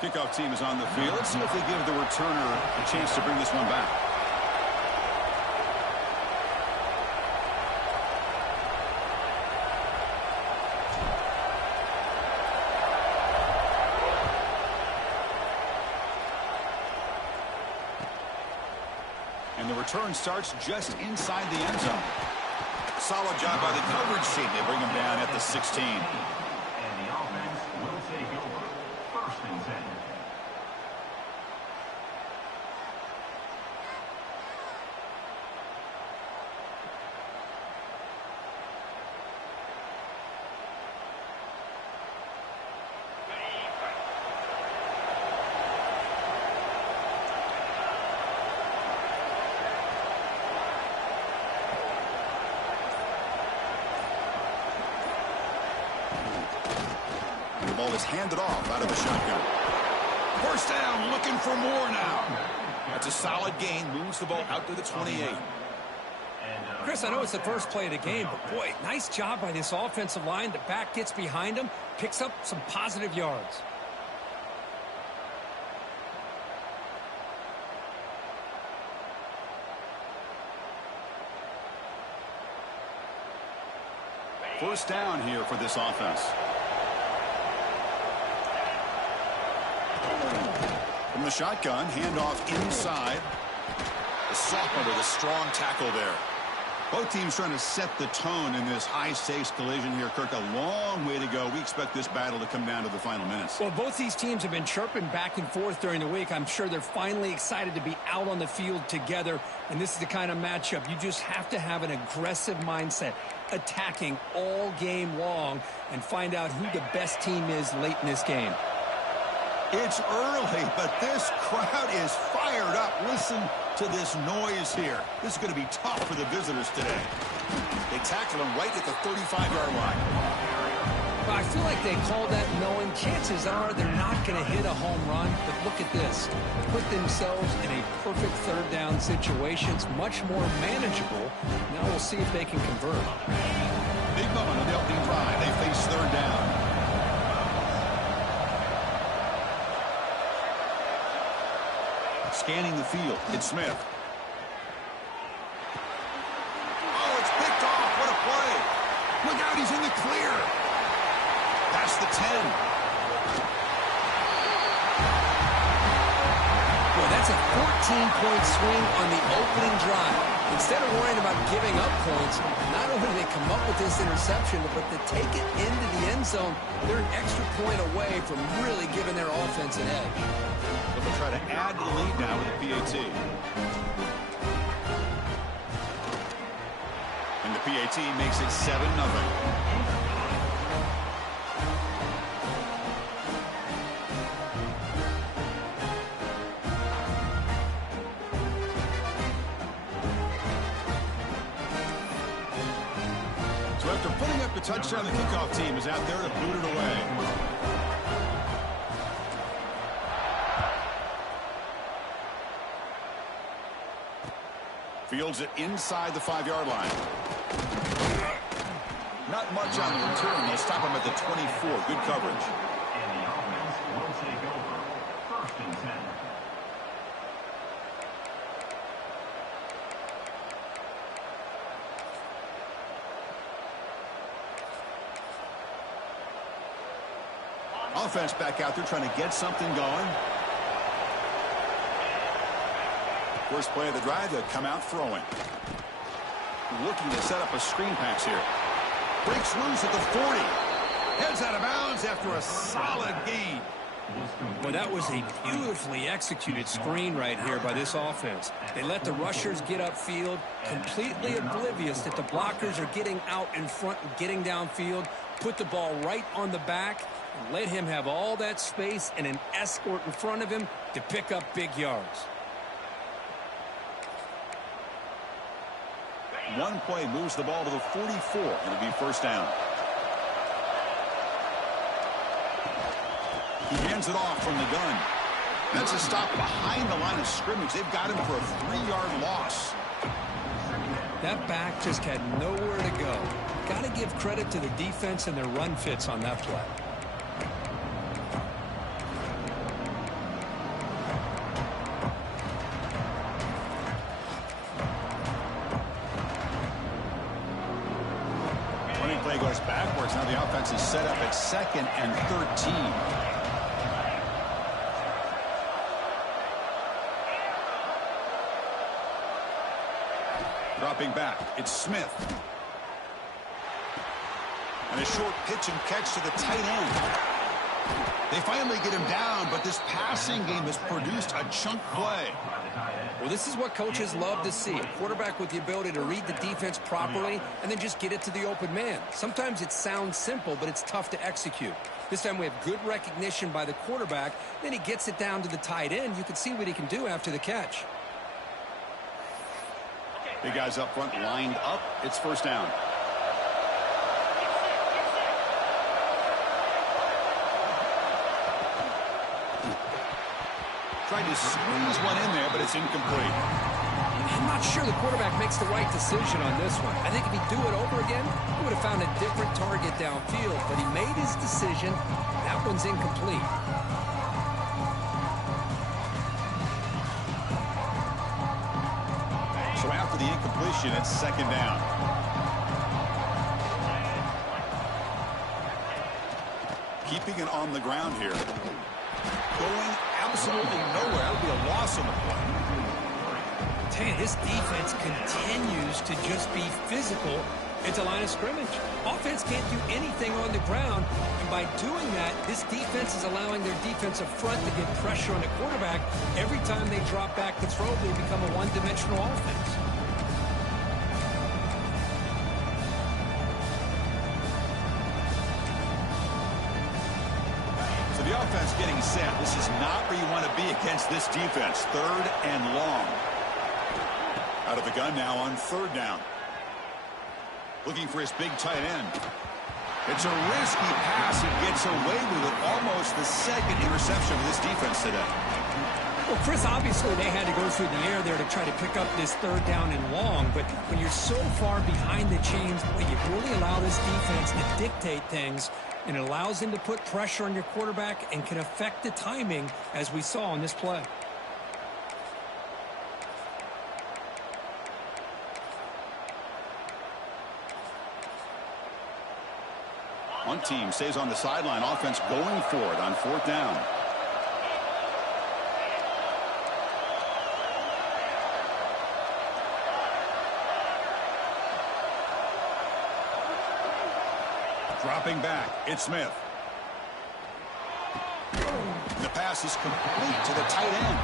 Kickoff team is on the field. Let's see if they give the returner a chance to bring this one back. And the return starts just inside the end zone. Solid job by the coverage team. They bring him down at the 16. And the offense will take over. First and 10. The ball is handed off out of the shotgun. First down, looking for more now. That's a solid gain. Moves the ball out to the 28. Chris, I know it's the first play of the game, but boy, nice job by this offensive line. The back gets behind him, picks up some positive yards. First down here for this offense. From the shotgun, handoff inside. The sophomore with a strong tackle there. Both teams trying to set the tone in this high-stakes collision here. Kirk, a long way to go. We expect this battle to come down to the final minutes. Well, both these teams have been chirping back and forth during the week. I'm sure they're finally excited to be out on the field together, and this is the kind of matchup you just have to have an aggressive mindset, attacking all game long, and find out who the best team is late in this game. It's early, but this crowd is fired up. Listen to this noise here. This is going to be tough for the visitors today. They tackle him right at the 35-yard line. I feel like they call that knowing chances are they're not going to hit a home run, but look at this. Put themselves in a perfect third down situation. It's much more manageable. Now we'll see if they can convert. Big moment on the opening drive. They face third down. Scanning the field, it's Smith. Oh, it's picked off. What a play. Look out, he's in the clear. Past the 10. Well, that's a 14-point swing on the opening drive. Instead of worrying about giving up points, not only do they come up with this interception, but to take it into the end zone, they're an extra point away from really giving their offense an edge. They'll try to add to the lead now with the PAT. And the PAT makes it 7-0. So after putting up the touchdown, the kickoff team is out there to boot it away. Fields it inside the 5-yard line. Not much on the return. They stop him at the 24. Good coverage. And the offense will take over. First and 10. Offense back out there trying to get something going. First play of the drive, they'll come out throwing. Looking to set up a screen pass here. Breaks loose at the 40. Heads out of bounds after a solid gain. Well, that was a beautifully executed screen right here by this offense. They let the rushers get upfield, completely oblivious that the blockers are getting out in front and getting downfield, put the ball right on the back, and let him have all that space and an escort in front of him to pick up big yards. One play moves the ball to the 44. It'll be first down. He hands it off from the gun. That's a stop behind the line of scrimmage. They've got him for a 3-yard loss. That back just had nowhere to go. Got to give credit to the defense and their run fits on that play. play goes backwards. Now the offense is set up at 2nd and 13. Dropping back, it's Smith. And a short pitch and catch to the tight end. They finally get him down, but this passing game has produced a chunk play. Well, this is what coaches love to see. A quarterback with the ability to read the defense properly and then just get it to the open man. Sometimes it sounds simple, but it's tough to execute. This time we have good recognition by the quarterback. Then he gets it down to the tight end. You can see what he can do after the catch. Big guys up front lined up. It's first down. Tried to squeeze one in there, but it's incomplete. I'm not sure the quarterback makes the right decision on this one. I think if he'd do it over again, he would have found a different target downfield, but he made his decision. That one's incomplete. So after the incompletion, it's second down. Keeping it on the ground here. Going absolutely nowhere. That'll be a loss on the play. Tell you, this defense continues to just be physical at the line of scrimmage. Offense can't do anything on the ground, and by doing that, this defense is allowing their defensive front to get pressure on the quarterback. Every time they drop back to throw, they become a one-dimensional offense. The offense getting set. This is not where you want to be against this defense. 3rd and long. Out of the gun now on 3rd down. Looking for his big tight end. It's a risky pass. It gets away with it. Almost the 2nd interception of this defense today. Well, Chris, obviously they had to go through the air there to try to pick up this 3rd down and long, but when you're so far behind the chains, you really allow this defense to dictate things, and it allows them to put pressure on your quarterback and can affect the timing, as we saw on this play. One team stays on the sideline. Offense going for it on 4th down. Dropping back, it's Smith. The pass is complete to the tight end.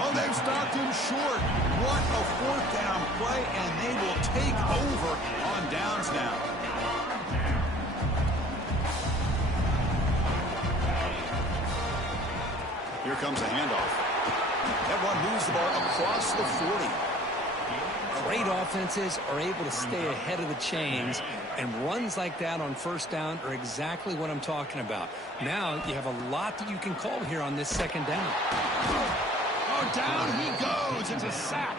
Oh, they've stopped him short. What a 4th down play, and they will take over on downs now. Here comes a handoff. That one moves the ball across the 40. Great offenses are able to stay ahead of the chains, and runs like that on 1st down are exactly what I'm talking about. Now you have a lot that you can call here on this 2nd down. Oh, down he goes. It's a sack.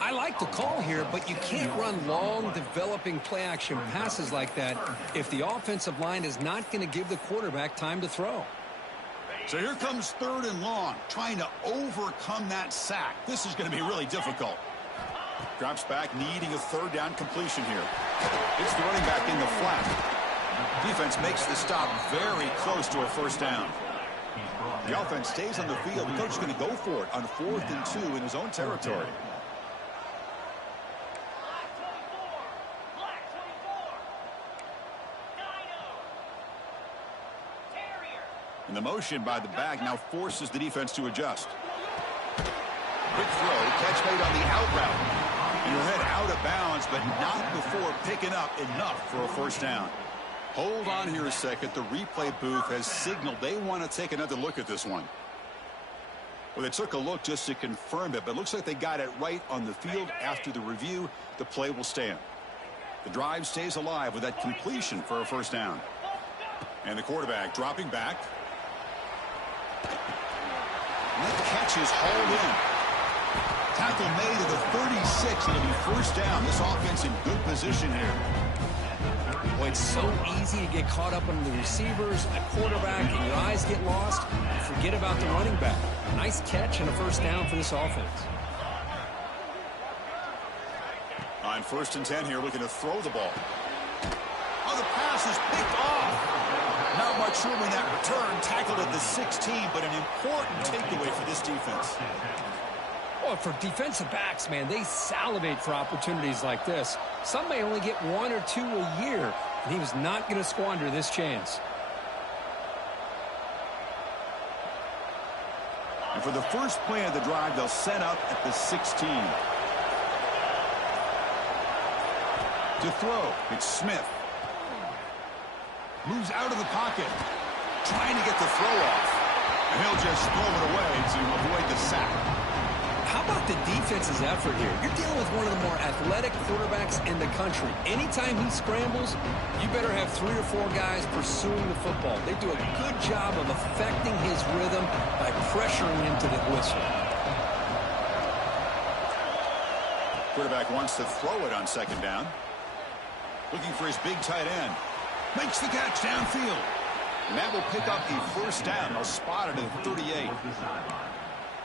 I like the call here, but you can't run long, developing play-action passes like that if the offensive line is not going to give the quarterback time to throw. So here comes 3rd and long, trying to overcome that sack. This is going to be really difficult. Drops back, needing a 3rd down completion here. It's the running back in the flat. Defense makes the stop very close to a 1st down. The offense stays on the field. The coach is going to go for it on 4th and 2 in his own territory. And the motion by the back now forces the defense to adjust. Quick throw, catch made on the out route. And you'll head out of bounds, but not before picking up enough for a 1st down. Hold on here a second. The replay booth has signaled they want to take another look at this one. Well, they took a look just to confirm it, but it looks like they got it right on the field. After the review, the play will stand. The drive stays alive with that completion for a 1st down. And the quarterback dropping back. And that catch is hauled in. Tackle made at the 36. It'll be 1st down. This offense in good position here. Boy, it's so easy to get caught up on the receivers, the quarterback, and your eyes get lost. Forget about the running back. Nice catch and a 1st down for this offense. On 1st and 10 here, looking to throw the ball. Oh, the pass is picked off. Not much room in that return. Tackled at the 16, but an important takeaway for this defense. Well, for defensive backs, man, they salivate for opportunities like this. Some may only get 1 or 2 a year, and he was not going to squander this chance. And for the first play of the drive, they'll set up at the 16. To throw, it's Smith. Moves out of the pocket. Trying to get the throw off. And he'll just throw it away to avoid the sack. How about the defense's effort here? You're dealing with one of the more athletic quarterbacks in the country. Anytime he scrambles, you better have 3 or 4 guys pursuing the football. They do a good job of affecting his rhythm by pressuring him to the whistle. Quarterback wants to throw it on second down. Looking for his big tight end. Makes the catch downfield. And that will pick up the first down. They'll spot it at 38.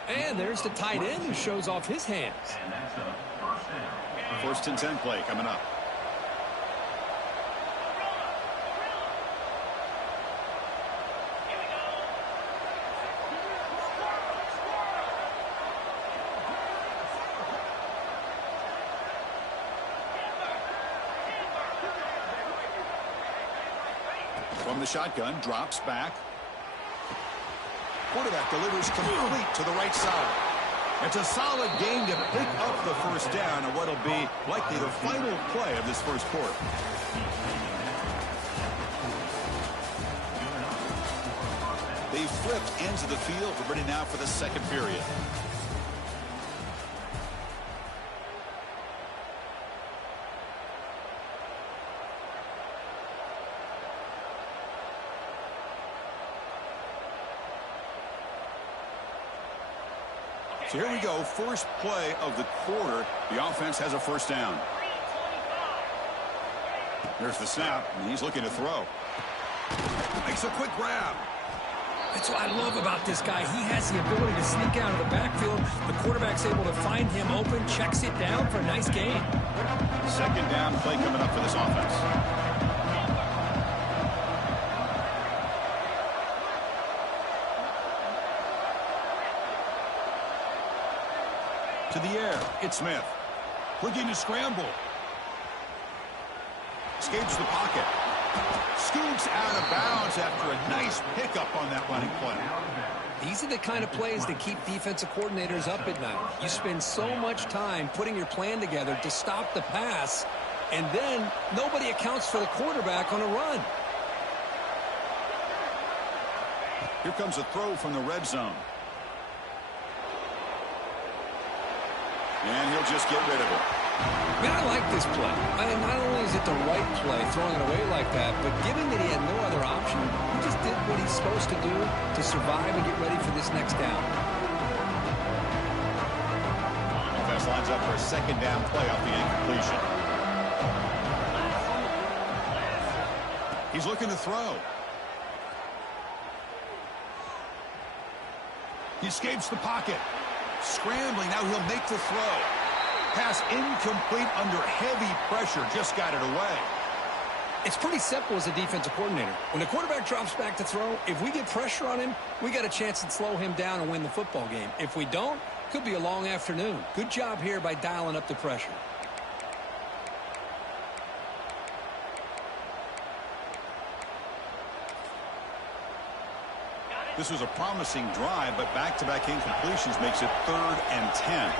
And there's the tight end who shows off his hands. And that's a first down. First and 10 play coming up. From the shotgun, drops back. Quarterback delivers complete to the right side. It's a solid game to pick up the first down and what'll be likely the final play of this first quarter. They flipped into the field. We're ready now for the second period. So here we go, first play of the quarter. The offense has a first down. There's the snap, and he's looking to throw. Makes a quick grab. That's what I love about this guy. He has the ability to sneak out of the backfield. The quarterback's able to find him open, checks it down for a nice gain. Second down play coming up for this offense. To the air, it's Smith. Looking to scramble. Escapes the pocket. Scoots out of bounds after a nice pickup on that running play. These are the kind of plays that keep defensive coordinators up at night. You spend so much time putting your plan together to stop the pass, and then nobody accounts for the quarterback on a run. Here comes a throw from the red zone. And he'll just get rid of it. Man, I like this play. I mean, not only is it the right play, throwing it away like that, but given that he had no other option, he just did what he's supposed to do to survive and get ready for this next down. Offense lines up for a second down play off the incompletion. He's looking to throw. He escapes the pocket. Scrambling, now he'll make the throw. Pass incomplete under heavy pressure, just got it away. It's pretty simple as a defensive coordinator. When the quarterback drops back to throw, if we get pressure on him, we got a chance to slow him down and win the football game. If we don't, could be a long afternoon. Good job here by dialing up the pressure. This was a promising drive, but back-to-back incompletions makes it 3rd and 10.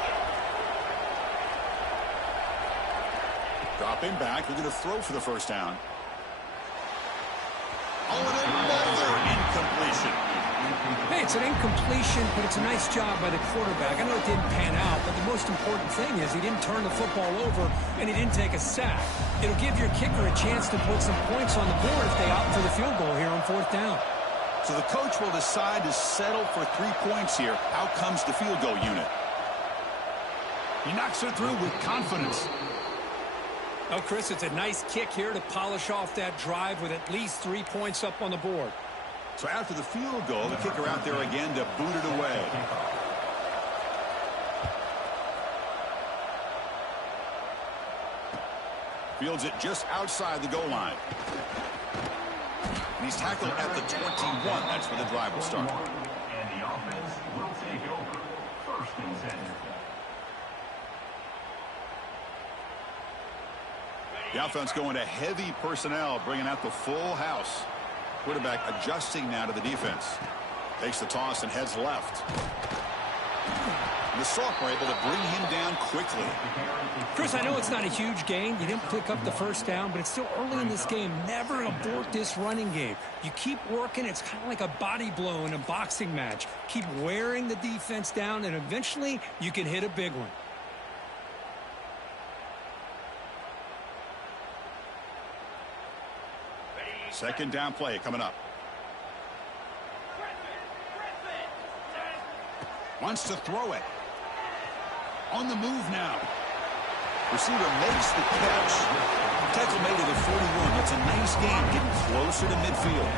Dropping back, they're going to throw for the first down. Oh, and another incompletion. Hey, it's an incompletion, but it's a nice job by the quarterback. I know it didn't pan out, but the most important thing is he didn't turn the football over and he didn't take a sack. It'll give your kicker a chance to put some points on the board if they opt for the field goal here on 4th down. So the coach will decide to settle for 3 points here. Out comes the field goal unit. He knocks it through with confidence. Oh, Chris, it's a nice kick here to polish off that drive with at least 3 points up on the board. So after the field goal, the kicker out there again to boot it away. Fields it just outside the goal line. And he's tackled at the 21. That's where the drive will start. And the offense will take over. First and 10. The offense going to heavy personnel, bringing out the full house. Quarterback adjusting now to the defense. Takes the toss and heads left. And the Soft were able to bring him down quickly. Chris, I know it's not a huge gain. You didn't pick up the first down, but it's still early in this game. Never abort this running game. You keep working. It's kind of like a body blow in a boxing match. Keep wearing the defense down, and eventually you can hit a big one. Second down play coming up. Wants to throw it. On the move now. Receiver makes the catch. Tackle made at the 41. It's a nice game getting closer to midfield.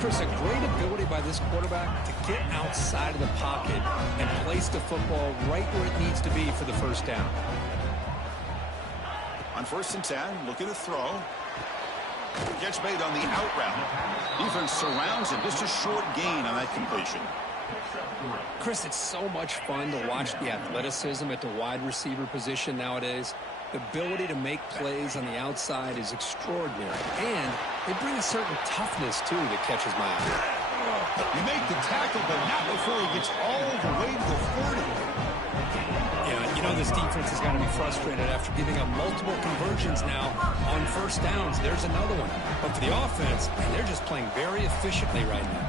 Chris, a great ability by this quarterback to get outside of the pocket and place the football right where it needs to be for the first down. On 1st and 10, looking to throw. Catch made on the out route. Defense surrounds it. Just a short gain on that completion. Chris, it's so much fun to watch the athleticism at the wide receiver position nowadays. The ability to make plays on the outside is extraordinary. And they bring a certain toughness, too, that catches my eye. You make the tackle, but not before he gets all the way to the 40. Yeah, you know this defense is going to be frustrated after giving up multiple conversions now on first downs. There's another one. But for the offense, man, they're just playing very efficiently right now.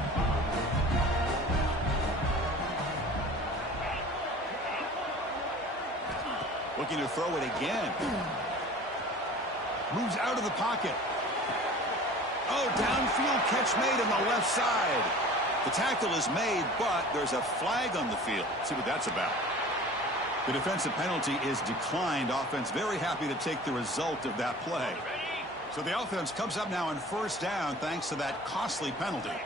Looking to throw it again. Moves out of the pocket. Oh, downfield catch made on the left side. The tackle is made, but there's a flag on the field. See what that's about. The defensive penalty is declined. Offense very happy to take the result of that play. So the offense comes up now on first down thanks to that costly penalty.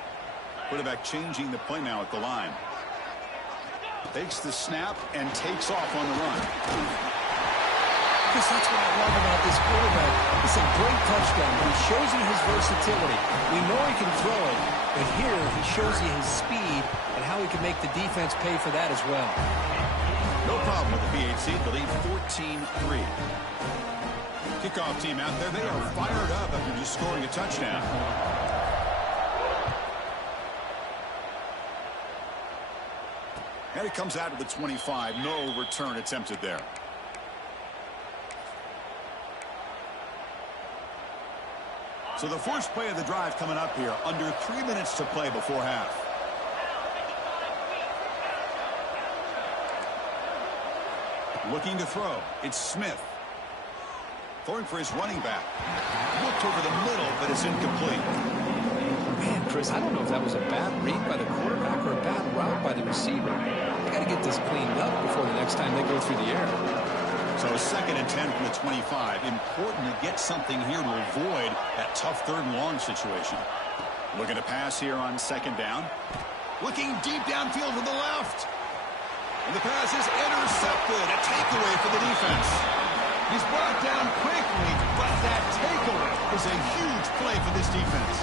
Quarterback changing the play now at the line. Takes the snap and takes off on the run. Chris, that's what I love about this quarterback. It's a great touchdown, but he shows you his versatility. We know he can throw it, but here he shows you his speed and how he can make the defense pay for that as well. No problem with the PHC. The lead 14-3. Kickoff team out there. They are fired up after just scoring a touchdown. And it comes out to the 25. No return attempted there. So the first play of the drive coming up here. Under 3 minutes to play before half. Looking to throw. It's Smith. Throwing for his running back. Looked over the middle, but it's incomplete. Man, Chris, I don't know if that was a bad read by the quarterback or a bad route by the receiver. They got to get this cleaned up before the next time they go through the air. So a 2nd and 10 from the 25. Important to get something here to avoid that tough 3rd and long situation. Looking to pass here on 2nd down. Looking deep downfield to the left. And the pass is intercepted. A takeaway for the defense. He's brought down quickly, but that takeaway is a huge play for this defense.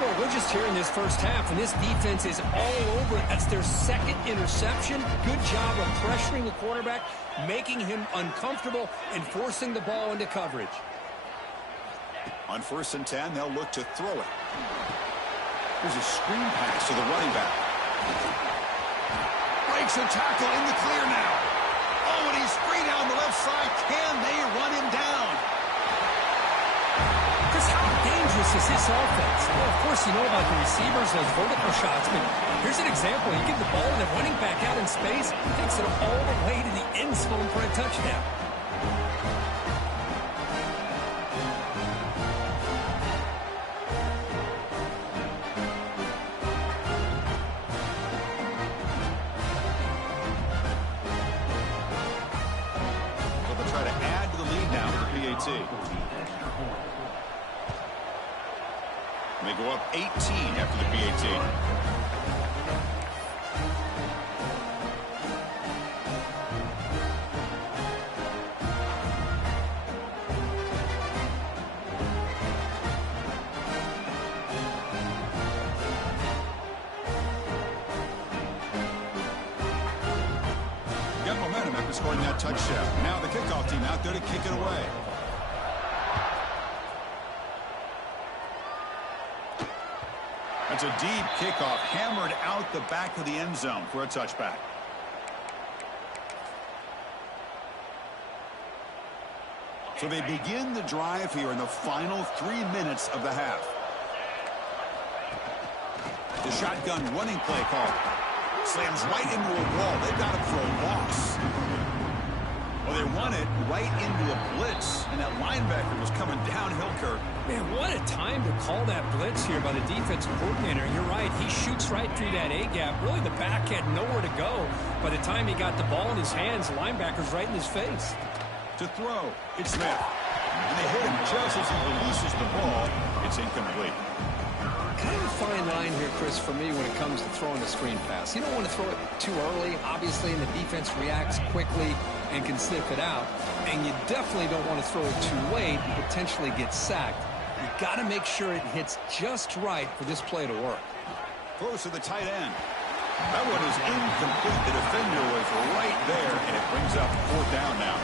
Well, we're just here in this first half, and this defense is all over it. That's their 2nd interception. Good job of pressuring the quarterback, making him uncomfortable, and forcing the ball into coverage. On 1st and 10, they'll look to throw it. There's a screen pass to the running back. Breaks a tackle in the clear now. Oh, and he's free down the left side. Can they run him down? Chris, how dangerous is this offense? Well, of course, you know about the receivers, those vertical shots, but here's an example. You get the ball and the running back out in space, takes it all the way to the end zone for a touchdown. They go up 18 after the PAT. touchdown. Now the kickoff team out there to kick it away. That's a deep kickoff, hammered out the back of the end zone for a touchback. So they begin the drive here in the final 3 minutes of the half. The shotgun running play call. Slams right into a wall. They've got him for a loss. Well, they won it right into a blitz, and that linebacker was coming downhill, Kirk. Man, what a time to call that blitz here by the defensive coordinator. You're right. He shoots right through that A-gap. Really, the back had nowhere to go. By the time he got the ball in his hands, the linebacker's right in his face. To throw, it's Smith. And they hit him just as he releases the ball. It's incomplete. Kind of a fine line here, Chris, for me when it comes to throwing a screen pass. You don't want to throw it too early, obviously, and the defense reacts quickly and can sniff it out. And you definitely don't want to throw it too late and potentially get sacked. You got to make sure it hits just right for this play to work. Throws to the tight end. That one is incomplete. The defender was right there, and it brings up 4th down now.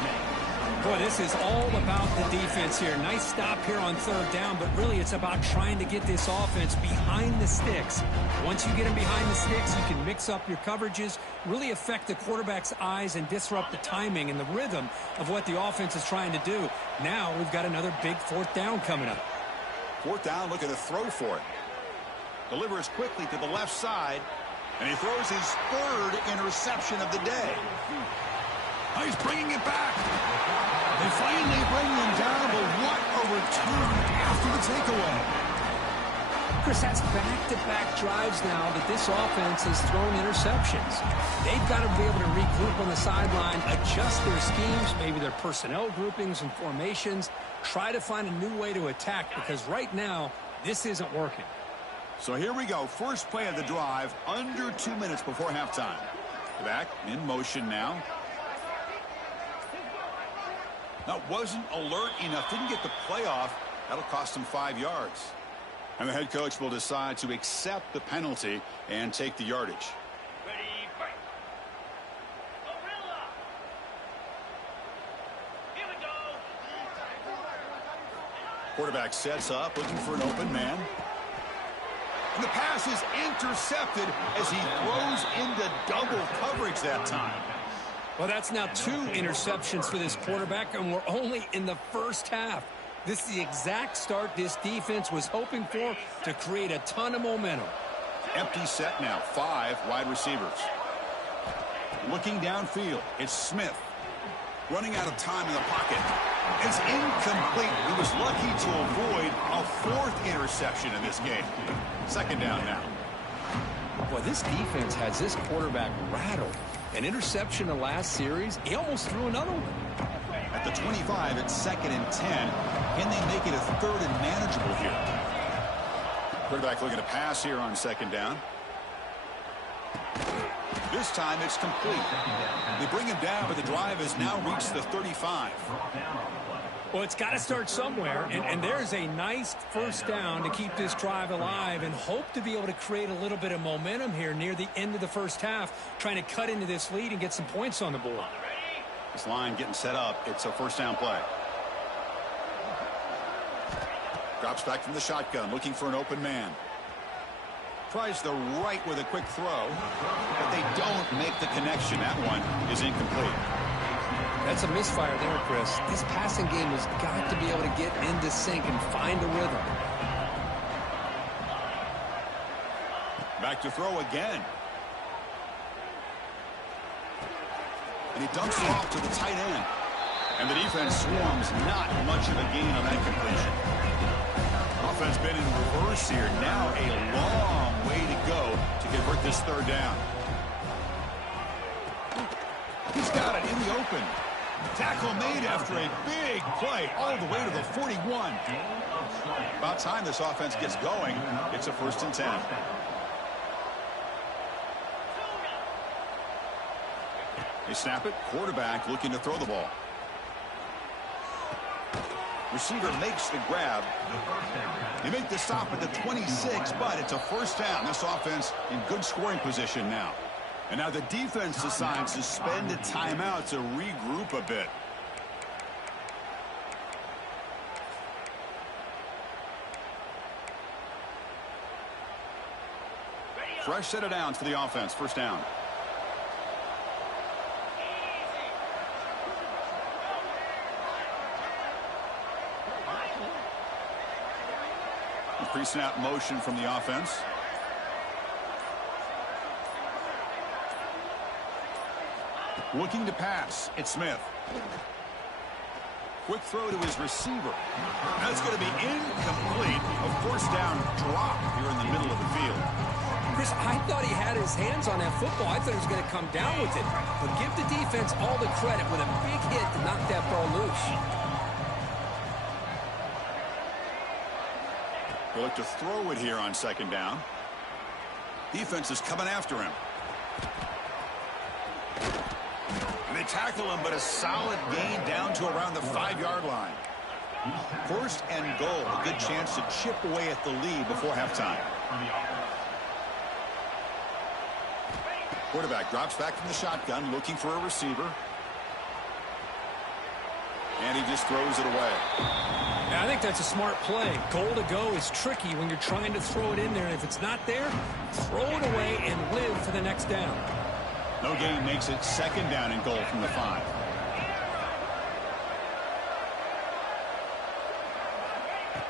Boy, this is all about the defense here. Nice stop here on 3rd down, but really it's about trying to get this offense behind the sticks. Once you get them behind the sticks, you can mix up your coverages, really affect the quarterback's eyes and disrupt the timing and the rhythm of what the offense is trying to do. Now we've got another big 4th down coming up. 4th down, looking to throw for it. Delivers quickly to the left side, and he throws his 3rd interception of the day. Oh, he's bringing it back. They finally bring him down, but what a return after the takeaway. Chris, that's back-to-back drives now that this offense has thrown interceptions. They've got to be able to regroup on the sideline, adjust their schemes, maybe their personnel groupings and formations, try to find a new way to attack, because right now, this isn't working. So here we go. First play of the drive, under 2 minutes before halftime. Back in motion now. That wasn't alert enough. Didn't get the play off. That'll cost him 5 yards. And the head coach will decide to accept the penalty and take the yardage. Ready, fight. Gorilla. Here we go. Quarterback sets up, looking for an open man. And the pass is intercepted as he throws into double coverage that time. Well, that's now 2 interceptions for this quarterback, and we're only in the first half. This is the exact start this defense was hoping for to create a ton of momentum. Empty set now, 5 wide receivers. Looking downfield, it's Smith. Running out of time in the pocket. It's incomplete. He was lucky to avoid a 4th interception in this game. 2nd down now. Boy, this defense has this quarterback rattled. An interception in the last series, he almost threw another one. At the 25, it's 2nd and 10. Can they make it a 3rd and manageable here? Quarterback looking to pass here on 2nd down. This time it's complete. They bring him down, but the drive has now reached the 35. Well, it's got to start somewhere, and there's a nice first down to keep this drive alive and hope to be able to create a little bit of momentum here near the end of the first half, trying to cut into this lead and get some points on the board. This line getting set up. It's a 1st down play. Drops back from the shotgun, looking for an open man. Tries the right with a quick throw, but they don't make the connection. That one is incomplete. That's a misfire there, Chris. This passing game has got to be able to get into sync and find a rhythm. Back to throw again. And he dumps it off to the tight end. And the defense swarms, not much of a gain on that completion. Offense been in reverse here. Now a long way to go to convert this 3rd down. He's got it in the open. Tackle made after a big play all the way to the 41. About time this offense gets going. It's a 1st and 10. They snap it. Quarterback looking to throw the ball. Receiver makes the grab. They make the stop at the 26, but it's a 1st down. This offense in good scoring position now. And now the defense decides to spend a timeout to regroup a bit. Fresh set of downs for the offense. First down. Pre-snap motion from the offense. Looking to pass. It's Smith. Quick throw to his receiver. That's going to be incomplete. A first down drop here in the middle of the field. Chris, I thought he had his hands on that football. I thought he was going to come down with it. But give the defense all the credit with a big hit to knock that ball loose. They look to throw it here on second down. Defense is coming after him. And they tackle him, but a solid gain down to around the 5-yard line. First and goal, a good chance to chip away at the lead before halftime. Quarterback drops back from the shotgun, looking for a receiver. And he just throws it away. Yeah, I think that's a smart play. Goal to go is tricky when you're trying to throw it in there. And if it's not there, throw it away and live for the next down. No gain makes it second down and goal from the 5.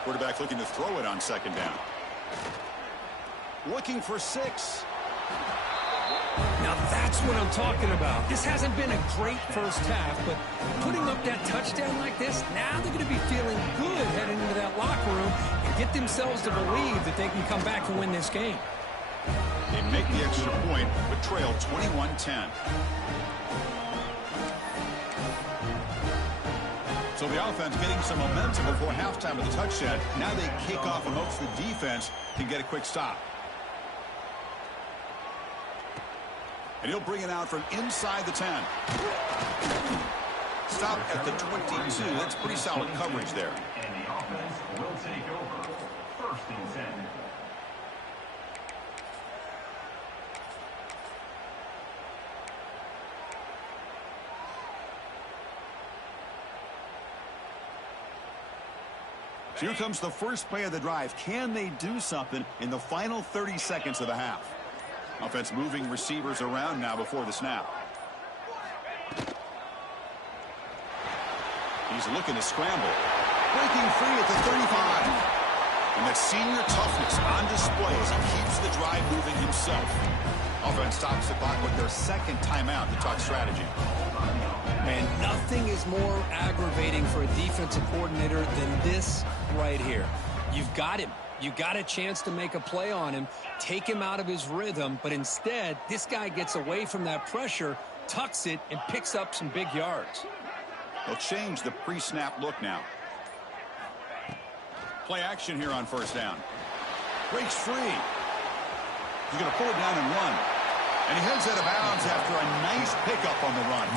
Quarterback looking to throw it on second down. Looking for 6. Now that's what I'm talking about. This hasn't been a great first half, but putting up that touchdown like this, now they're going to be feeling good heading into that locker room and get themselves to believe that they can come back and win this game. They make the extra point, but trail 21-10. So the offense getting some momentum before halftime with the touchdown. Now they kick off in hopes the defense can get a quick stop. And he'll bring it out from inside the 10. Stop at the 22. That's pretty solid coverage there. And the offense will take over. First and 10. Here comes the first play of the drive. Can they do something in the final 30 seconds of the half? Offense moving receivers around now before the snap. He's looking to scramble. Breaking free at the 35. And that senior toughness on display as he keeps the drive moving himself. Offense stops the clock with their second timeout to talk strategy. Man, nothing is more aggravating for a defensive coordinator than this right here. You've got him. You got a chance to make a play on him, take him out of his rhythm, but instead, this guy gets away from that pressure, tucks it, and picks up some big yards. They'll change the pre-snap look now. Play action here on first down. Breaks free. He's going to pull it down and run. And he heads out of bounds after a nice pickup on the run.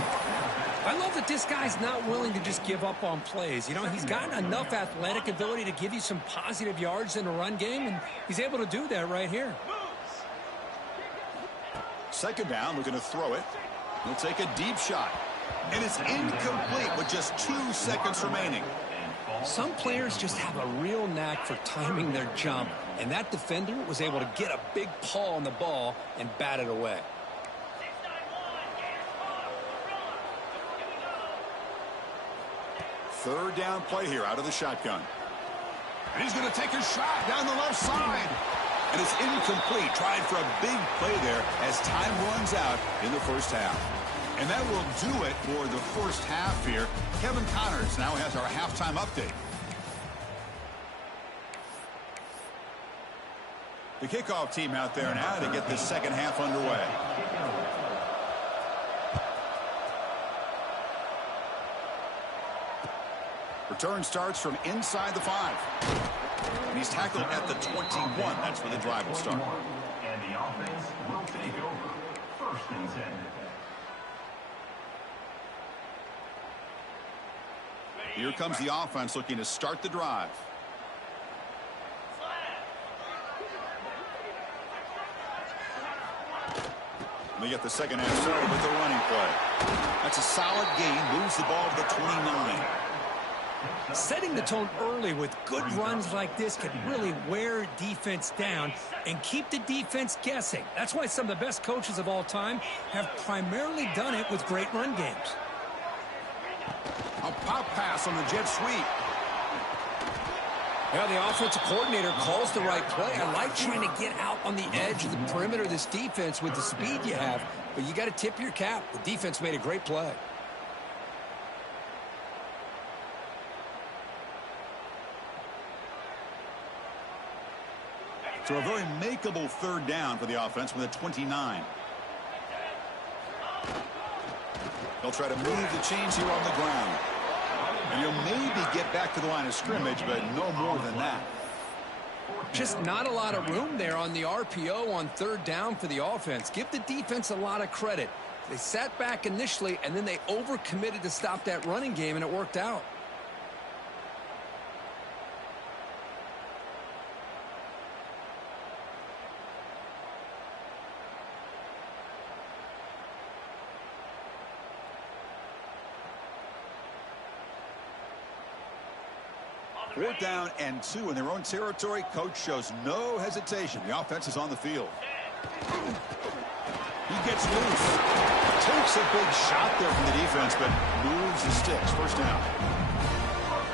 I love that this guy's not willing to just give up on plays. You know, he's got enough athletic ability to give you some positive yards in the run game, and he's able to do that right here. Second down, looking to throw it. He'll take a deep shot. And it's incomplete with just 2 seconds remaining. Some players just have a real knack for timing their jump, and that defender was able to get a big paw on the ball and bat it away. Third down play here out of the shotgun. And he's going to take a shot down the left side. And it's incomplete. Tried for a big play there as time runs out in the first half. And that will do it for the first half here. Kevin Connors now has our halftime update. The kickoff team out there now to get this second half underway. Return starts from inside the 5. And he's tackled at the 21. That's where the drive will start. And the offense will take over. First and 10. Here comes the offense looking to start the drive. We get the second half started with the running play. That's a solid gain. Moves the ball to the 29. Setting the tone early with good runs like this can really wear defense down and keep the defense guessing. That's why some of the best coaches of all time have primarily done it with great run games. A pop pass on the jet sweep. Well, the offensive coordinator calls the right play. I like trying to get out on the edge of the perimeter of this defense with the speed you have, but you got to tip your cap. The defense made a great play. So a very makeable third down for the offense with a 29. They'll try to move the chains here on the ground. And you'll maybe get back to the line of scrimmage, but no more than that. Just not a lot of room there on the RPO on third down for the offense. Give the defense a lot of credit. They sat back initially, and then they overcommitted to stop that running game, and it worked out. Fourth down and 2 in their own territory. Coach shows no hesitation. The offense is on the field. He gets loose. Takes a big shot there from the defense, but moves the sticks. First down.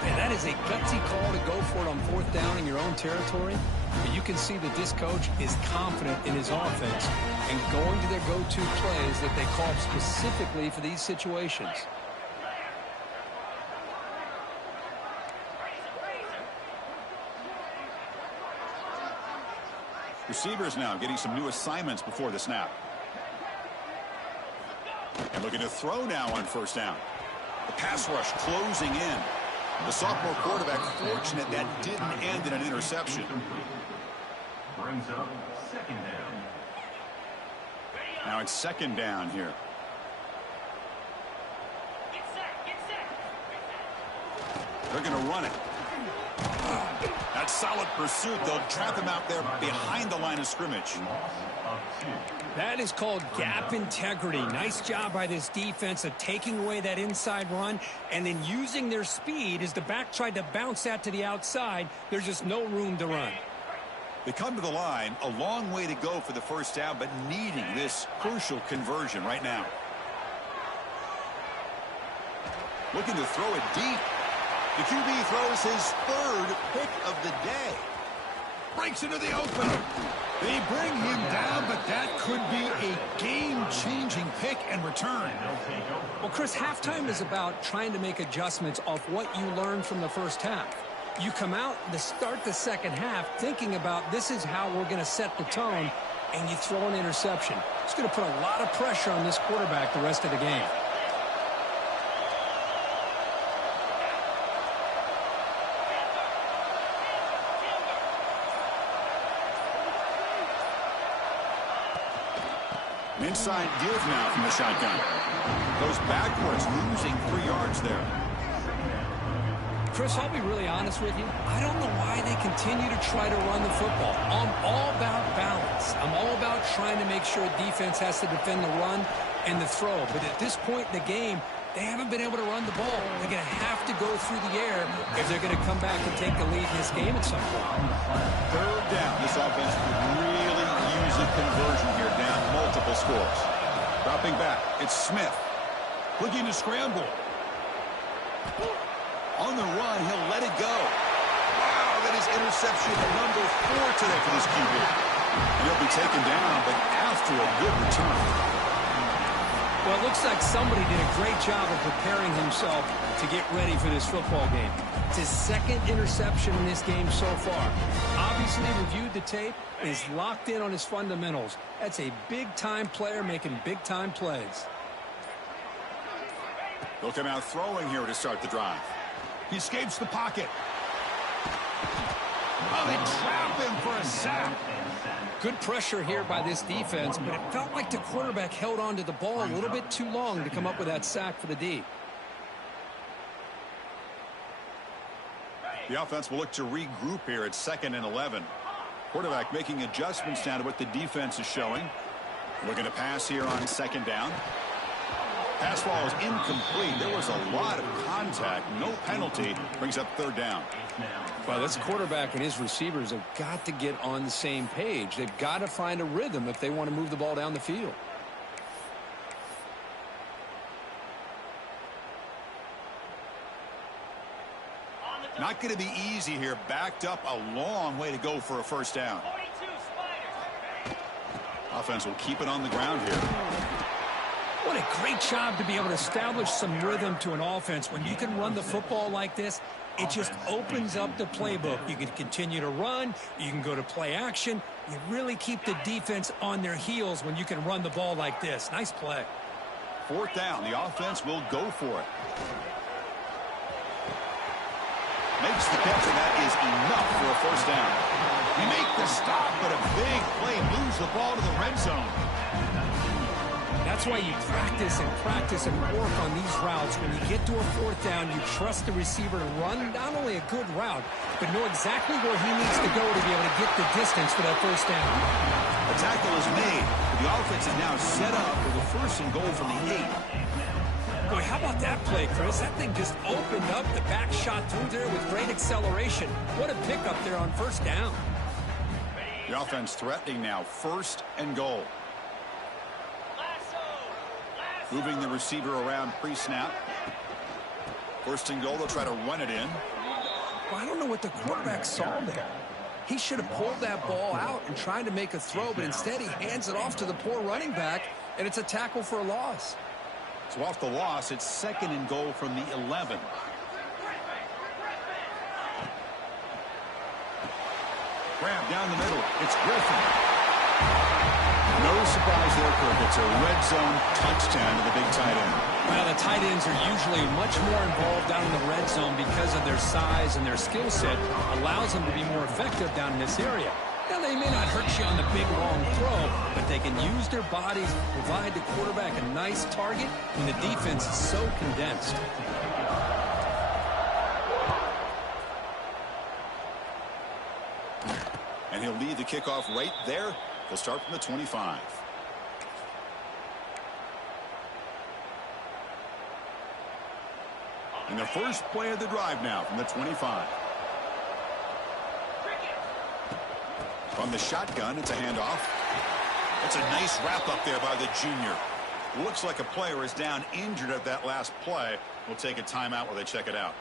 Man, that is a gutsy call to go for it on fourth down in your own territory. But you can see that this coach is confident in his offense and going to their go-to plays that they call specifically for these situations. Receivers now getting some new assignments before the snap. And looking to throw now on first down. The pass rush closing in. The sophomore quarterback fortunate that didn't end in an interception. Brings up second down. Now it's second down here. They're going to run it. That solid pursuit. They'll trap him out there behind the line of scrimmage. That is called gap integrity. Nice job by this defense of taking away that inside run and then using their speed as the back tried to bounce that to the outside. There's just no room to run. They come to the line. A long way to go for the first down, but needing this crucial conversion right now. Looking to throw it deep. The QB throws his third pick of the day. Breaks into the open. They bring him down, but that could be a game-changing pick and return. Well, Chris, halftime is about trying to make adjustments off what you learned from the first half. You come out to start the second half thinking about this is how we're going to set the tone, and you throw an interception. It's going to put a lot of pressure on this quarterback the rest of the game. Inside give now from the shotgun. Goes backwards, losing 3 yards there. Chris, I'll be really honest with you. I don't know why they continue to try to run the football. I'm all about balance. I'm all about trying to make sure defense has to defend the run and the throw. But at this point in the game, they haven't been able to run the ball. They're going to have to go through the air if they're going to come back and take the lead in this game at some point. Third down. This offense could really use a conversion here, down multiple scores. Dropping back. It's Smith. Looking to scramble. On the run, he'll let it go. Wow, that is interception number 4 today for this QB. And he'll be taken down, but after a good return. Well, it looks like somebody did a great job of preparing himself to get ready for this football game. It's his second interception in this game so far. Obviously reviewed the tape and is locked in on his fundamentals. That's a big-time player making big-time plays. They'll come out throwing here to start the drive. He escapes the pocket. Oh, they trap him for a sack. Good pressure here by this defense, but it felt like the quarterback held on to the ball a little bit too long to come up with that sack for the D. The offense will look to regroup here at 2nd and 11. Quarterback making adjustments down to what the defense is showing. Looking to pass here on second down. Pass ball is incomplete. There was a lot of contact. No penalty. Brings up third down. Well, this quarterback and his receivers have got to get on the same page. They've got to find a rhythm if they want to move the ball down the field. Not going to be easy here. Backed up a long way to go for a first down. Offense will keep it on the ground here. What a great job to be able to establish some rhythm to an offense. When you can run the football like this, it just opens up the playbook. You can continue to run. You can go to play action. You really keep the defense on their heels when you can run the ball like this. Nice play. Fourth down. The offense will go for it. Makes the catch, and that is enough for a first down. We make the stop, but a big play moves the ball to the red zone. That's why you practice and work on these routes. When you get to a fourth down, you trust the receiver to run not only a good route, but know exactly where he needs to go to be able to get the distance for that first down. A tackle is made. The offense is now set up with a first and goal from the 8. Boy, how about that play, Chris? That thing just opened up. The back shot through there with great acceleration. What a pickup there on first down. The offense threatening now. First and goal. Moving the receiver around pre-snap. First and goal. They'll try to run it in. Well, I don't know what the quarterback saw there. He should have pulled that ball out and tried to make a throw, but instead he hands it off to the poor running back, and it's a tackle for a loss. So off the loss, it's second and goal from the 11. Grab down the middle. It's Griffin. No surprise there, Kirk. It's a red zone touchdown to the big tight end. Well, the tight ends are usually much more involved down in the red zone because of their size and their skill set. Allows them to be more effective down in this area. Now, they may not hurt you on the big, long throw, but they can use their bodies to provide the quarterback a nice target when the defense is so condensed. And he'll lead the kickoff right there. They'll start from the 25. And the first play of the drive now from the 25. From the shotgun, it's a handoff. It's a nice wrap up there by the junior. Looks like a player is down injured at that last play. We'll take a timeout while they check it out.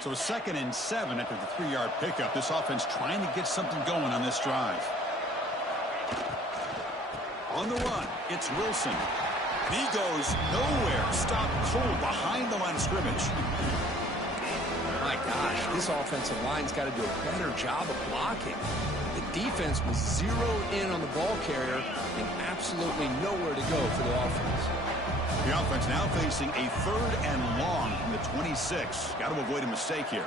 So a 2nd and 7 after the 3-yard pickup. This offense trying to get something going on this drive. On the run, it's Wilson. He goes nowhere. Stopped cold behind the line of scrimmage. My gosh, this offensive line's got to do a better job of blocking. The defense was zeroed in on the ball carrier and absolutely nowhere to go for the offense. The offense now facing a 3rd and long from the 26. Got to avoid a mistake here.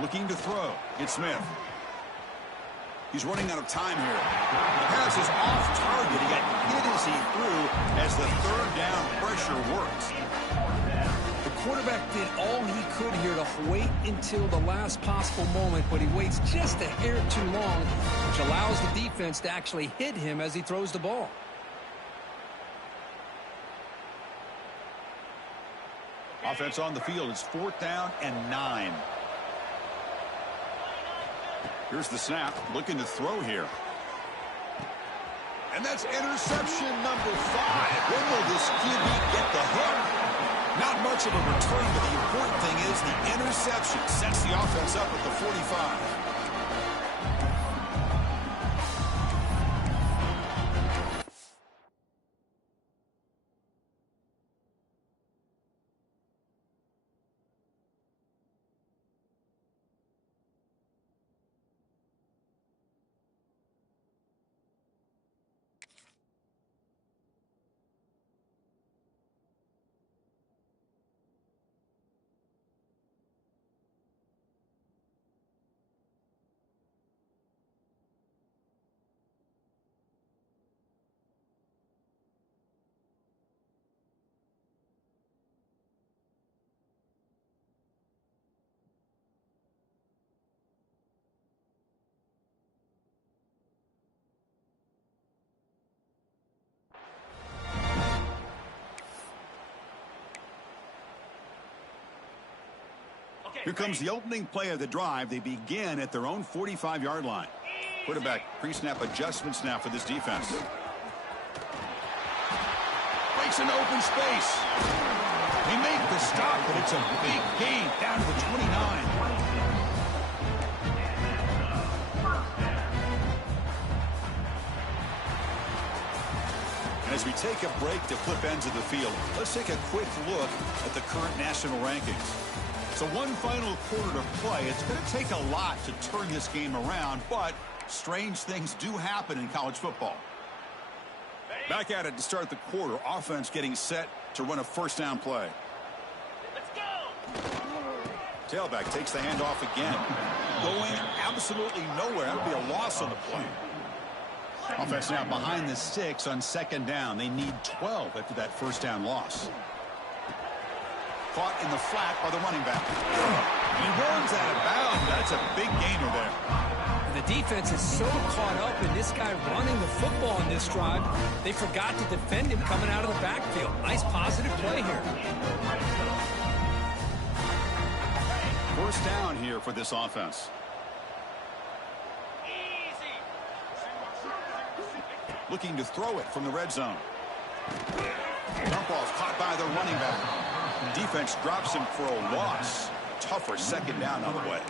Looking to throw. It's Smith. He's running out of time here. The pass is off target. He got hit as he threw as the 3rd down pressure works. The quarterback did all he could here to wait until the last possible moment, but he waits just a hair too long, which allows the defense to actually hit him as he throws the ball. Offense on the field. It's 4th down and 9. Here's the snap. Looking to throw here. And that's interception number 5. When will this QB get the hook? Not much of a return, but the important thing is the interception sets the offense up at the 45. Here comes the opening play of the drive. They begin at their own 45-yard line. Quarterback pre-snap adjustments now for this defense. Breaks into open space. They make the stop, but it's a big gain down to the 29. And as we take a break to flip ends of the field, let's take a quick look at the current national rankings. So one final quarter to play. It's going to take a lot to turn this game around, but strange things do happen in college football. Back at it to start the quarter. Offense getting set to run a first down play. Let's go. Tailback takes the handoff again. Going absolutely nowhere. That'll be a loss on the play. Offense now behind the 6 on second down. They need 12 after that first down loss. Caught in the flat by the running back. He runs out of bounds. That's a big gainer there. The defense is so caught up in this guy running the football in this drive, they forgot to defend him coming out of the backfield. Nice positive play here. First down here for this offense. Looking to throw it from the red zone. Dump ball's caught by the running back. Defense drops him for a loss. Tougher second down on the way.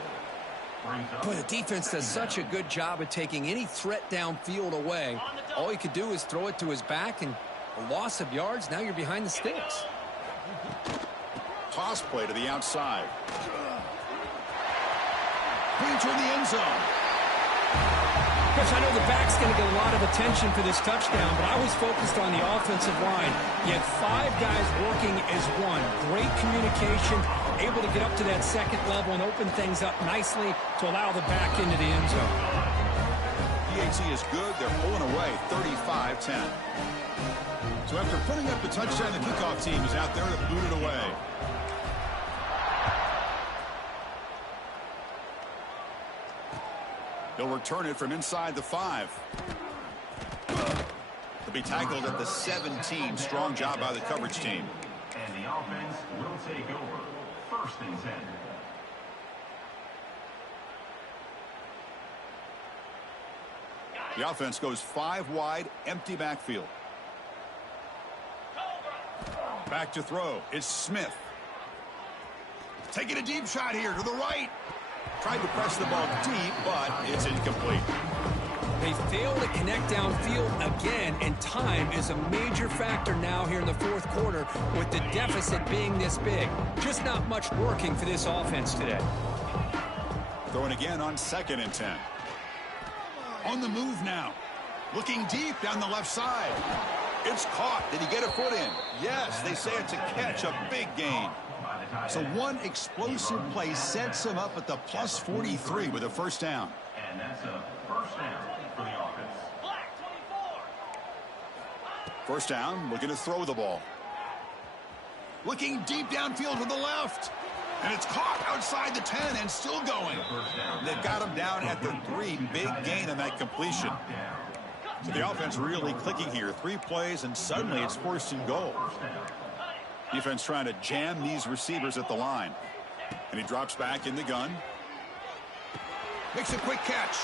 Boy, the defense does such a good job of taking any threat downfield away. All he could do is throw it to his back, and a loss of yards, now you're behind the sticks. Toss play to the outside. Brings her in the end zone. Chris, I know the back's going to get a lot of attention for this touchdown, but I was focused on the offensive line. You had 5 guys working as one. Great communication, able to get up to that second level and open things up nicely to allow the back into the end zone. PAT is good. They're pulling away 35-10. So after putting up the touchdown, the kickoff team is out there to boot it away. They'll return it from inside the 5. They'll be tackled at the 17. Strong job by the coverage team. And the offense will take over. First and 10. The offense goes 5 wide, empty backfield. Back to throw. It's Smith. Taking a deep shot here to the right. Tried to press the ball deep, but it's incomplete. They fail to connect downfield again, and time is a major factor now here in the fourth quarter with the deficit being this big. Just not much working for this offense today. Throwing again on second and 10. On the move now. Looking deep down the left side. It's caught. Did he get a foot in? Yes, they say it's a catch, a big gain. So one explosive play sets him up at the plus 43 with a first down. And that's a first down for the offense. Black 24. First down, looking to throw the ball. Looking deep downfield to the left. And it's caught outside the 10 and still going. They've got him down at the 3. Big gain on that completion. So the offense really clicking here. 3 plays and suddenly it's first and goal. Defense trying to jam these receivers at the line. And he drops back in the gun. Makes a quick catch.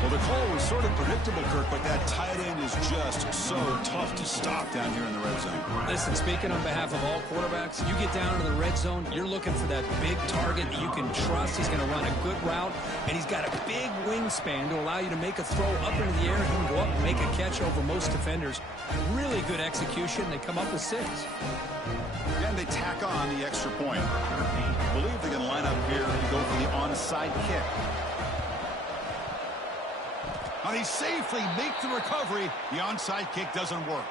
Well, the call was sort of predictable, Kirk, but that tight end is just so tough to stop down here in the red zone. Listen, speaking on behalf of all quarterbacks, you get down to the red zone, you're looking for that big target that you can trust. He's going to run a good route, and he's got a big wingspan to allow you to make a throw up into the air. He can go up and make a catch over most defenders. Really good execution. They come up with 6. And they tack on the extra point. I believe they're going to line up here and go for the onside kick. Now he safely makes the recovery. The onside kick doesn't work.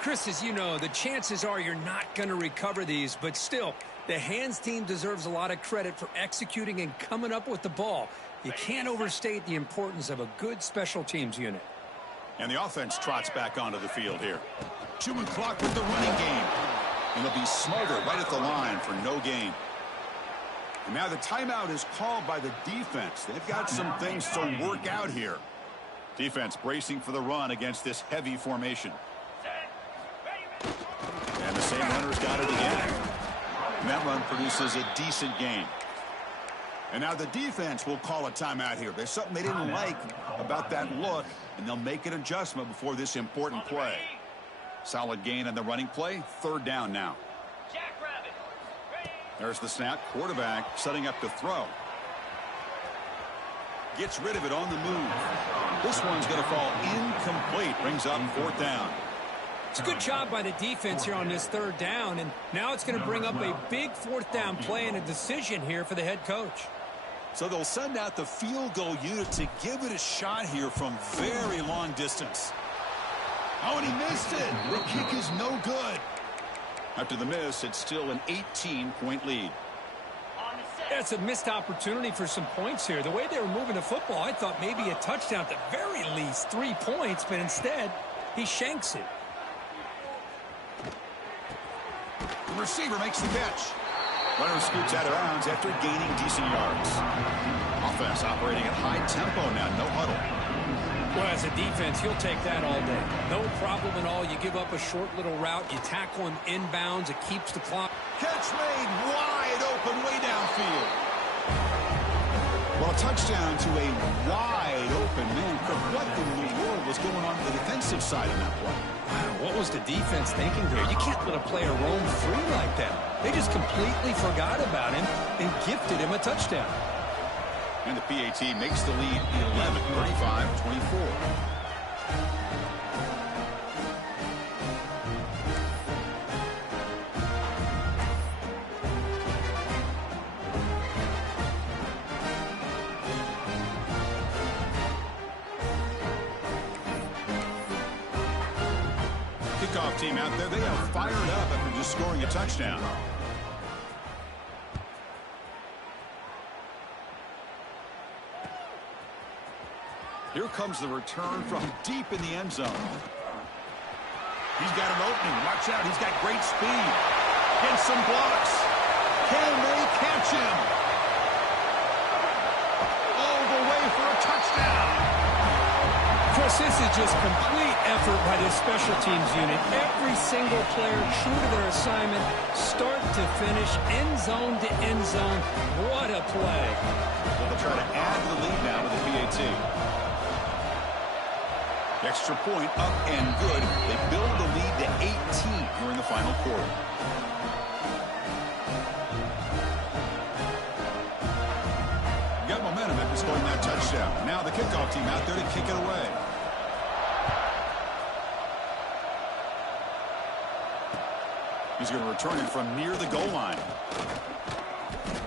Chris, as you know, the chances are you're not going to recover these, but still, the hands team deserves a lot of credit for executing and coming up with the ball. You can't overstate the importance of a good special teams unit. And the offense trots back onto the field here. Chewing clock with the running game. And they'll be smarter right at the line for no gain. And now the timeout is called by the defense. They've got some things to work out here. Defense bracing for the run against this heavy formation. And the same runner's got it again. And that run produces a decent gain. And now the defense will call a timeout here. There's something they didn't like about that look, and they'll make an adjustment before this important play. Solid gain on the running play. 3rd down now. Jackrabbit. Ready. There's the snap. Quarterback setting up to throw. Gets rid of it on the move. This one's going to fall incomplete. Brings up 4th down. It's a good job by the defense here on this 3rd down, and now it's going to bring up a big 4th down play and a decision here for the head coach. So they'll send out the field goal unit to give it a shot here from very long distance. Oh, and he missed it. The kick is no good. After the miss, it's still an 18-point lead. On the set. That's a missed opportunity for some points here. The way they were moving the football, I thought maybe a touchdown at the very least, 3 points, but instead, he shanks it. The receiver makes the catch. Runner scoots out of bounds after gaining decent yards. Offense operating at high tempo now, no huddle. Well, as a defense, he'll take that all day. No problem at all. You give up a short little route. You tackle him inbounds. It keeps the clock. Catch made wide open way downfield. Well, a touchdown to a wide open man. What in the world was going on the defensive side of that play? Wow, what was the defense thinking there? You can't let a player roam free like that. They just completely forgot about him and gifted him a touchdown. And the PAT makes the lead 11, 35-24. Kickoff team out there, they are fired up after just scoring a touchdown. Here comes the return from deep in the end zone. He's got an opening. Watch out. He's got great speed. Gets some blocks. Can they catch him? All the way for a touchdown. Of course, this is just complete effort by this special teams unit. Every single player true to their assignment, start to finish, end zone to end zone. What a play. Well, they'll try to add to the lead now with the PAT. Extra point up and good. They build the lead to 18 here in the final quarter. Got momentum after scoring that touchdown. Now the kickoff team out there to kick it away. He's going to return it from near the goal line.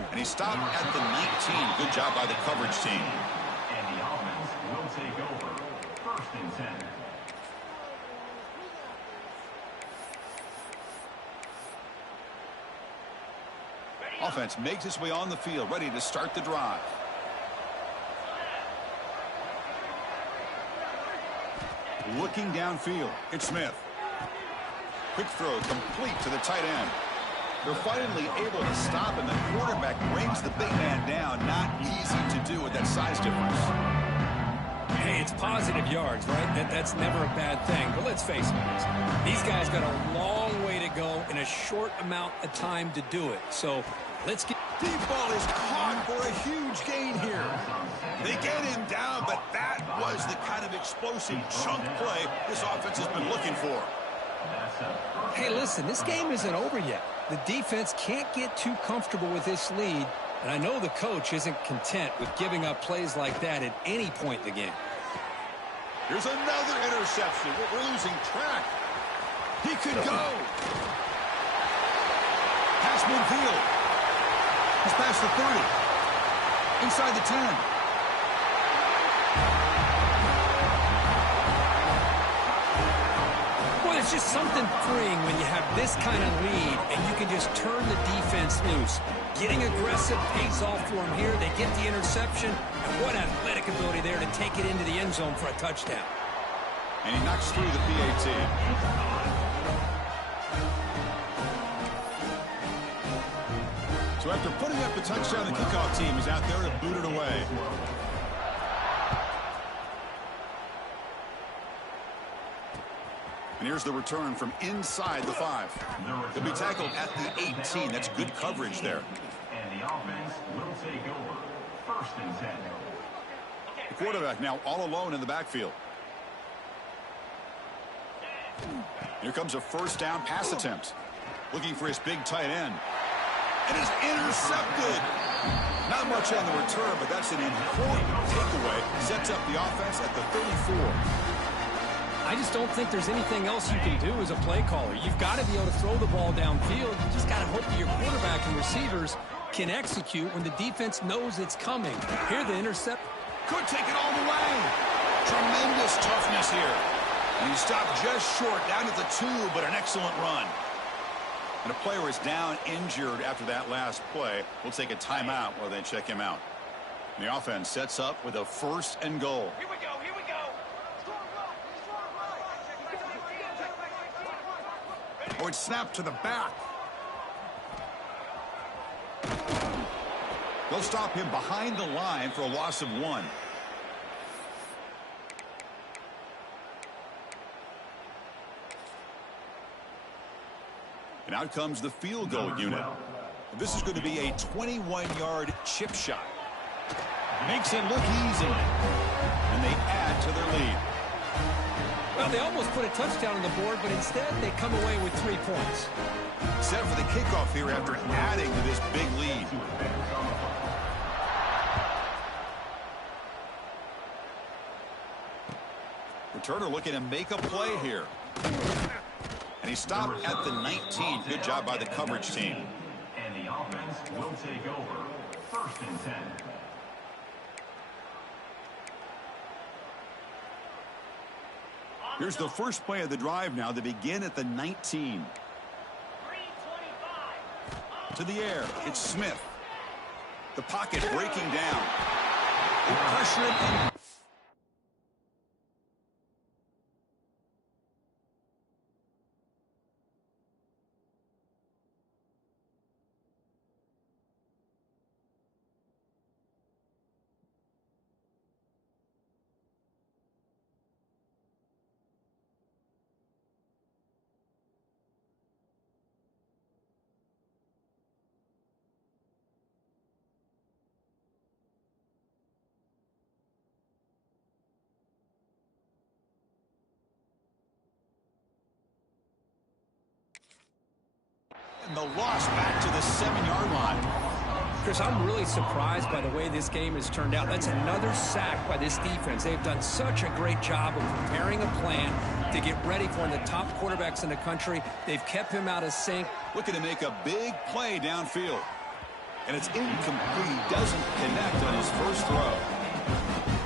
And he stopped at the 19. Good job by the coverage team. And the offense will take over. 1st and 10. Offense makes its way on the field, ready to start the drive. Looking downfield, it's Smith. Quick throw complete to the tight end. They're finally able to stop, and the quarterback brings the big man down. Not easy to do with that size difference. Hey, it's positive yards, right? That's never a bad thing. But let's face it, these guys got a long way to go in a short amount of time to do it. So let's get... Deep ball is caught for a huge gain here. They get him down, but that was the kind of explosive chunk play this offense has been looking for. Hey, listen, this game isn't over yet. The defense can't get too comfortable with this lead, and I know the coach isn't content with giving up plays like that at any point in the game. Here's another interception. We're losing track. He could go. Pass midfield. He's past the 30. Inside the 10. Well, it's just something freeing when you have this kind of lead and you can just turn the defense loose. Getting aggressive pays off for him here. They get the interception. And what athletic ability there to take it into the end zone for a touchdown. And he knocks through the PAT. So after putting up the touchdown, the kickoff team is out there to boot it away. And here's the return from inside the 5. He'll be tackled at the 18. That's good coverage there. And the offense will take over. First and 10. The quarterback now all alone in the backfield. Here comes a first down pass attempt. Looking for his big tight end. And it's intercepted. Not much on the return, but that's an important takeaway. Sets up the offense at the 34. I just don't think there's anything else you can do as a play caller. You've got to be able to throw the ball downfield. You just got to hope that your quarterback and receivers can execute when the defense knows it's coming. Here the intercept. Could take it all the way. Tremendous toughness here. And he stopped just short, down at the 2, but an excellent run. And a player is down injured after that last play. We'll take a timeout while they check him out. And the offense sets up with a 1st and goal. Here we go, here we go. Oh, it's snapped to the back. They'll stop him behind the line for a loss of 1. And out comes the field goal unit. This is going to be a 21-yard chip shot. Makes it look easy. And they add to their lead. Well, they almost put a touchdown on the board, but instead they come away with 3 points. Set for the kickoff here after adding to this big lead. Returner looking to make a play here. And he stopped at the 19. Good job by the coverage team. And the offense will take over. First and 10. Here's the first play of the drive now. They begin at the 19. 325. To the air, it's Smith. The pocket breaking down. They pressure him. And the loss back to the 7-yard line. Chris, I'm really surprised by the way this game has turned out. That's another sack by this defense. They've done such a great job of preparing a plan to get ready for one of the top quarterbacks in the country. They've kept him out of sync. Looking to make a big play downfield. And it's incomplete. Doesn't connect on his first throw.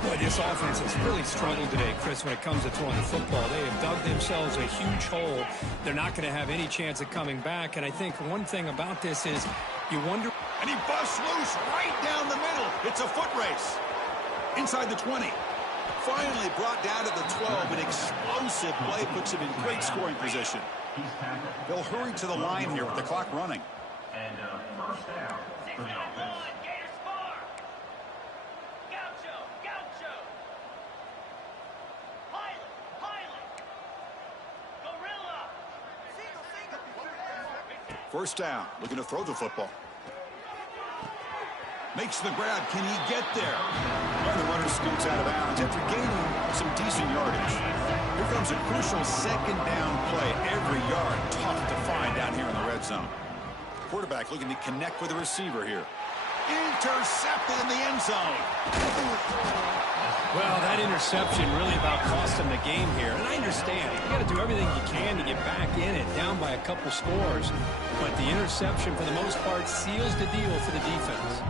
Boy, this offense has really struggled today, Chris, when it comes to throwing the football. They have dug themselves a huge hole. They're not going to have any chance of coming back. And I think one thing about this is you wonder. And he busts loose right down the middle. It's a foot race. Inside the 20. Finally brought down to the 12. An explosive play puts him in great scoring position. They'll hurry to the line here with the clock running. And first down for the offense. Gators score. Gaucho, Gaucho. Pilot. Gorilla. First down. Looking to throw the football. Makes the grab. Can he get there? Well, the runner scoots out of bounds after gaining some decent yardage. Here comes a crucial second down play. Every yard tough to find down here in the red zone. Quarterback looking to connect with the receiver here. Intercepted in the end zone. Well, that interception really about cost them the game here. And I understand. You got to do everything you can to get back in it, down by a couple scores. But the interception, for the most part, seals the deal for the defense.